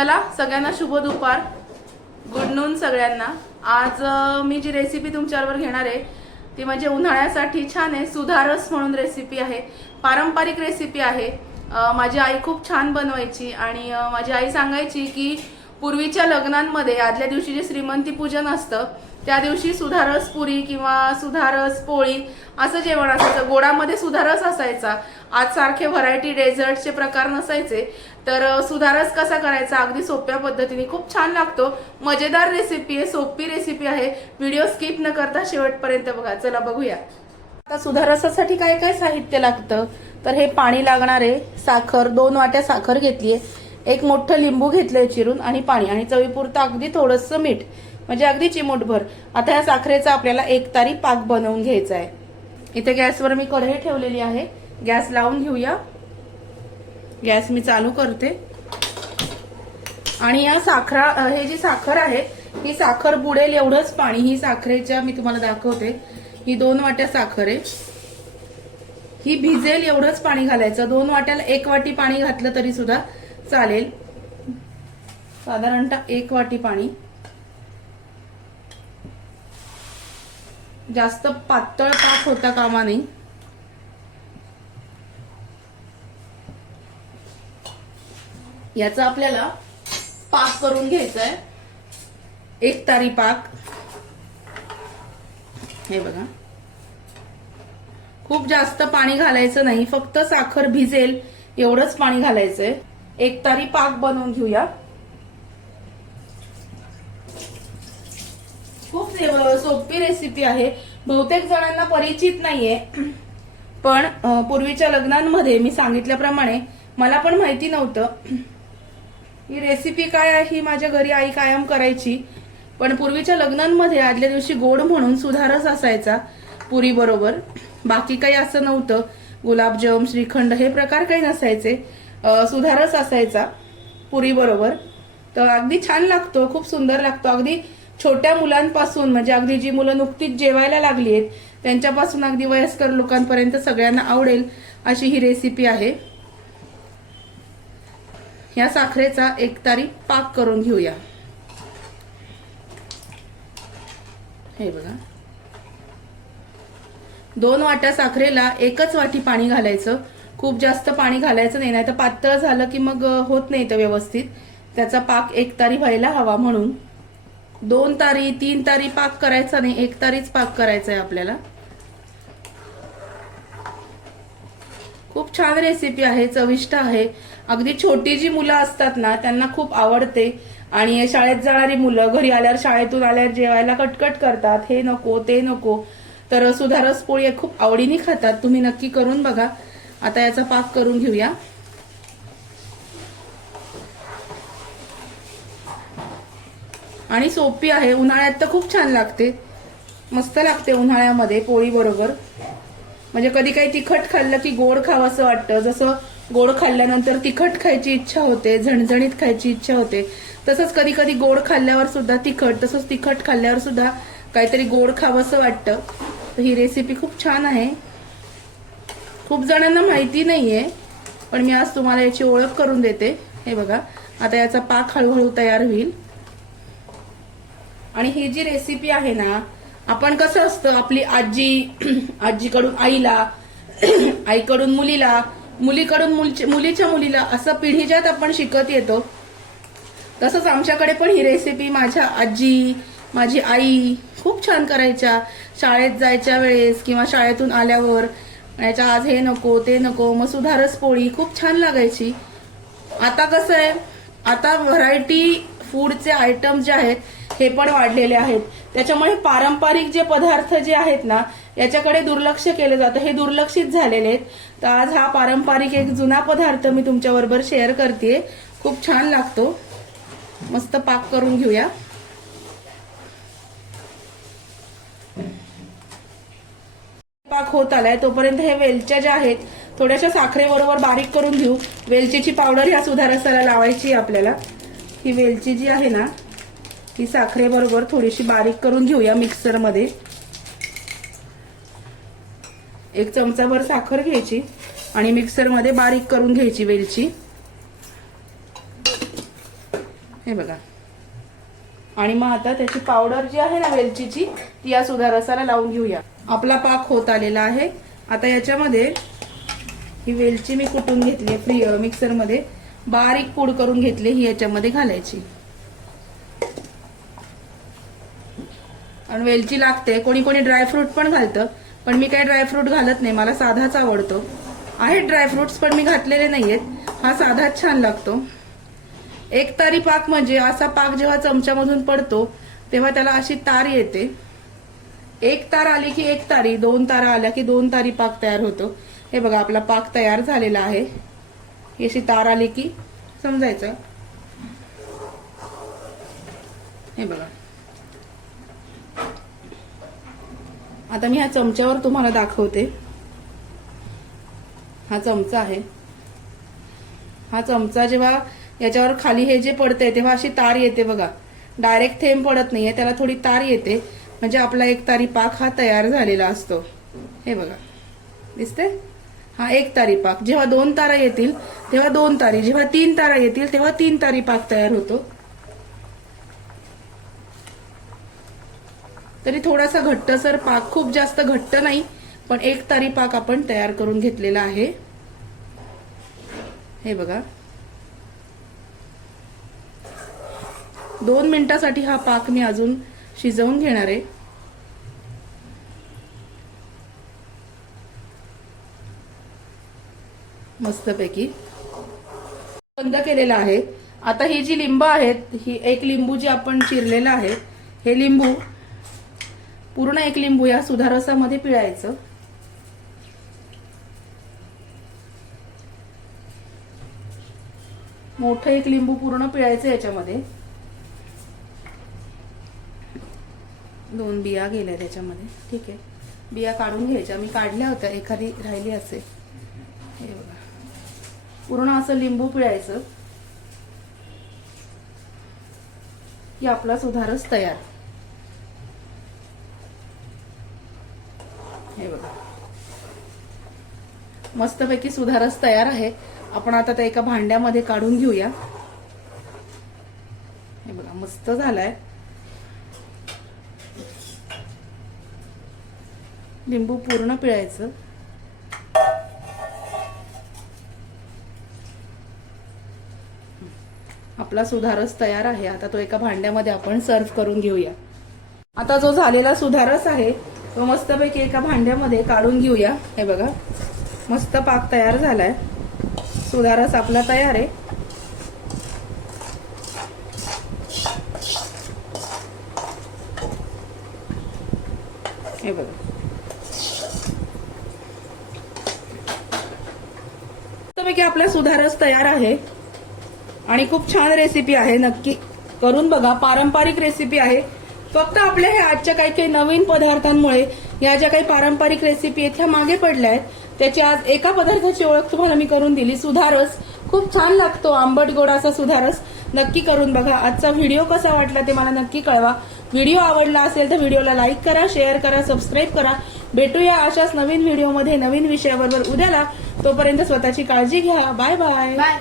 चला सगळ्यांना शुभ दुपार. गुड नून सगळ्यांना. आज मी जी रेसिपी तुमच्यावर घेणार आहे ती म्हणजे उन्हाळ्यासाठी छान आहे सुधारस म्हणून रेसिपी आहे. पारंपरिक रेसिपी आहे. माझी आई खूप छान बनवायची आणि माझी आई सांगायची की पूर्वीच्या लग्नांमध्ये आदल्या दिवशी जे श्रीमंती पूजन असतं त्या दिवशी सुधारस पुरी किंवा सुधारस पोळी असं जेवण असायचं. गोडामध्ये सुधारस असायचा. आज सारखे व्हरायटी डेझर्टचे प्रकार नसायचे. तर सुधारस कसा करायचा? अगदी सोप्या पद्धतीने. खूप छान लागतो. मजेदार रेसिपी आहे सोपी रेसिपी आहे. व्हिडिओ स्किप न करता शेवटपर्यंत बघा. चला बघूया. आता सुधारसासाठी काय काय साहित्य लागतं? तर हे पाणी लागणार आहे. साखर दोन वाट्या साखर घेतलीये. एक मोठं लिंबू घेतलंय चिरून आणि पाणी आणि चवीपुरतं अगदी थोडंसं मीठ. म्हणजे अगदी चिमूटभर. आता या साखरेचा आपल्याला एक तारी पाक बनवून घ्यायचा आहे इथे गॅसवर मी कढई ठेवलेली आहे. गॅस लावून घेऊया. गॅस मी चालू करते. आणि या साखरा हे जी साखर आहे ही साखर बुडेल एवढंच पाणी. ही साखरेच्या मी तुम्हाला दाखवते. ही दोन वाट्या साखर आहे. ही भिजेल एवढंच पाणी घालायचं. दोन वाट्याला एक वाटी पाणी घातलं तरी सुद्धा चालेल. साधारणतः एक वाटी पाणी. जास्त पातळ पाक होता कामा नाही याचा आपल्याला पाक करून घ्यायचा आहे एक तारी पाक. हे बघा. खूप जास्त पाणी घालायचं नाही फक्त साखर भिजेल एवढंच पाणी घालायचंय. एक तारी पाक बनवून घेऊया. खूप सोपी रेसिपी आहे. बहुतेक जणांना परिचित नाहीये. पण पूर्वीच्या लग्नांमध्ये मी सांगितल्याप्रमाणे मला पण माहिती नव्हतं. ही रेसिपी काय आहे? ही माझ्या घरी आई कायम करायची. पण पूर्वीच्या लग्नांमध्ये आदल्या दिवशी गोड म्हणून सुधारस असायचा पुरी बरोबर. बाकी काही असं नव्हतं. गुलाबजाम श्रीखंड हे प्रकार काही नसायचे. सुधारस असायचा पुरी बरोबर. तर अगदी छान लागतो खूप सुंदर लागतो. अगदी छोट्या मुलांपासून म्हणजे अगदी जी मुलं नुकतीच जेवायला लागली आहेत त्यांच्यापासून अगदी वयस्कर लोकांपर्यंत सगळ्यांना आवडेल अशी ही रेसिपी आहे. या साखरेचा एक तारी पाक करून घेऊया. हे बघा. दोन वाट्या साखरेला एकच वाटी पाणी घालायचं. खूप जास्त पाणी घालायचं नाही नाही तर पातळ झालं की मग होत नाही तर व्यवस्थित. त्याचा पाक एक तारी व्हायला हवा म्हणून. दोन तारी तीन तारी पाक करायचा नाही एक तारीच पाक करायचा आहे आपल्याला. खूप छान रेसिपी आहे चविष्ट आहे. अगदी छोटी जी मुलं असतात ना त्यांना खूप आवडते. आणि शाळेत जाणारी मुलं घरी आल्यावर शाळेतून आल्यावर जेवायला कटकट करतात. हे नको ते नको. तर सुधारस पोळी खूप आवडीने खातात. तुम्ही नक्की करून बघा. आता याचा पाक करून घेऊया. आणि सोपी आहे. उन्हाळ्यात तर खूप छान लागते. मस्त लागते उन्हाळ्यामध्ये पोळी बरोबर. म्हणजे कधी काही तिखट खाल्लं की गोड खावं असं वाटतं. जसं गोड खाल्ल्यानंतर तिखट खायची इच्छा होते झणझणीत खायची इच्छा होते. तसंच कधी कधी गोड खाल्ल्यावर सुद्धा तिखट तसंच तिखट खाल्ल्यावर सुद्धा काहीतरी गोड खावंसं वाटतं. तर ही रेसिपी खूप छान आहे. खूप जणांना माहिती नाहीये पण मी आज तुम्हाला याची ओळख करून देते. हे बघा आता याचा पाक हळूहळू तयार होईल. आणि ही जी रेसिपी आहे ना आपण कसं असतं आपली आजी आजीकडून आईला आईकडून मुलीला मुलीकडून मुलीच्या मुलीला असं पिढीजात आपण शिकत येतो. तसंच आमच्याकडे पण ही रेसिपी माझ्या आजी माझी आई खूप छान करायच्या. शाळेत जायच्या वेळेस किंवा शाळेतून आल्यावर याच्या आज हे नको ते नको. मग सुधारस पोळी खूप छान लागायची. आता कसं आहे आता व्हरायटी फूडचे आयटम जे आहेत हे पण वाढलेले आहेत. त्याच्यामुळे पारंपरिक जे पदार्थ जे आहेत ना याच्याकडे दुर्लक्ष केलं जातं. हे दुर्लक्षित झालेले आहेत. तर आज हा पारंपरिक एक जुना पदार्थ मी तुमच्याबरोबर शेअर करते खूप छान लागतो. मस्त पाक करून घेऊया. पाक होत आलाय. तोपर्यंत हे वेलच्या ज्या आहेत थोड्याशा साखरेबरोबर बारीक करून घेऊ. वेलचीची पावडर ह्या सुधारसाला लावायची आहे आपल्याला. ही वेलची जी आहे ना ही साखरेबरोबर थोडीशी बारीक करून घेऊया मिक्सरमध्ये. एक चमचाभर साखर घ्यायची आणि मिक्सरमध्ये बारीक करून घ्यायची वेलची. हे बघा. आणि मग आता त्याची पावडर जी आहे ना वेलचीची ती या सुधा रसाला लावून घेऊया. आपला पाक होत आलेला आहे. आता याच्यामध्ये ही वेलची मी कुटून घेतली फ्री मिक्सरमध्ये. बारीक पूड करून घेतली ही याच्यामध्ये घालायची. आणि वेलची लागते. कोणी कोणी ड्रायफ्रूट पण घालतं. पण मी काही ड्रायफ्रूट घालत नाही. मला साधाच आवडतो. आहेत ड्रायफ्रुट्स पण मी घातलेले नाहीयेत. हा साधाच छान लागतो. एक तारी पाक म्हणजे असा पाक जेव्हा चमच्यामधून पडतो तेव्हा त्याला अशी तार येते. एक तार आली की एक तारी दोन तारा आल्या की दोन तारी पाक तयार होतो. हे बघा आपला पाक तयार झालेला आहे. ही अशी तार आली की समजायचं? हे बघा. आता मी ह्या चमच्यावर तुम्हाला दाखवते. हा चमचा आहे. हा चमचा जेव्हा याच्यावर खाली हे जे पडतंय तेव्हा अशी तार येते बघा. डायरेक्ट थेंब पडत नाहीये त्याला थोडी तार येते. म्हणजे आपला एक तारी पाक हा तयार झालेला असतो. हे बघा. दिसते हा एक तारी पाक. जेव्हा दोन तारा येतील तेव्हा दोन तारी. जेव्हा तीन तारा येतील तेव्हा तीन तारी पाक तयार होतो. तरी थोडासा घट्टसर पाक खूप जास्त घट्ट नाही पण एक तारी पाक आपण तयार करून घेतलेला आहे. हे बघा. दोन मिनिटासाठी हा पाक मी अजून शिजवून घेणार आहे. मस्तपैकी. बंद केलेला आहे. आता ही जी लिंब आहेत ही एक लिंबू जी आपण चिरलेला आहे हे लिंबू पूर्ण एक लिंबू या सुधारसामध्ये पिळायचं. मोठं एक लिंबू पूर्ण पिळायचं याच्यामध्ये. दोन बिया गेल्या त्याच्यामध्ये. ठीक आहे. बिया काढून घ्यायच्या. मी काढल्या होत्या. एखादी राहिली असेल. हे बघा. पूर्ण असं लिंबू पिळायचं. की आपला सुधारस तयार. हे बघा. मस्तपैकी सुधारस तयार आहे. आपण आता त्या एका भांड्यामध्ये काढून घेऊया. हे बघा मस्त झालाय. लिंबू पूर्ण पिळायचं. आपला सुधारस तयार आहे. आता तो एका भांड्यामध्ये आपण सर्व करून घेऊया. आता जो झालेला सुधारस आहे तो मस्तपैकी एका भांड्यामध्ये काढून घेऊया. हे बघा. मस्त पाक तयार झालाय. सुधारस आपला तयार आहे. हे बघा. मस्तपैकी आपला सुधारस तयार आहे. आणि खूप छान रेसिपी आहे नक्की. करून बघा. पारंपरिक रेसिपी आहे. फक्त आपल्या ह्या आजच्या काही काही नवीन पदार्थांमुळे या ज्या काही पारंपरिक रेसिपी आहेत ह्या मागे पडल्या आहेत त्याची आज एका पदार्थाची ओळख तुम्हाला मी करून दिली. सुधारस. खूप छान लागतो. आंबट गोडाचा सुधारस. नक्की करून बघा. आजचा व्हिडिओ कसा वाटला ते मला नक्की कळवा. व्हिडिओ आवडला असेल तर व्हिडिओला लाईक करा शेअर करा सबस्क्राईब करा. भेटूया अशाच नवीन व्हिडिओमध्ये नवीन विषयाबरोबर उद्याला. तोपर्यंत स्वतःची काळजी घ्या. Bye bye bye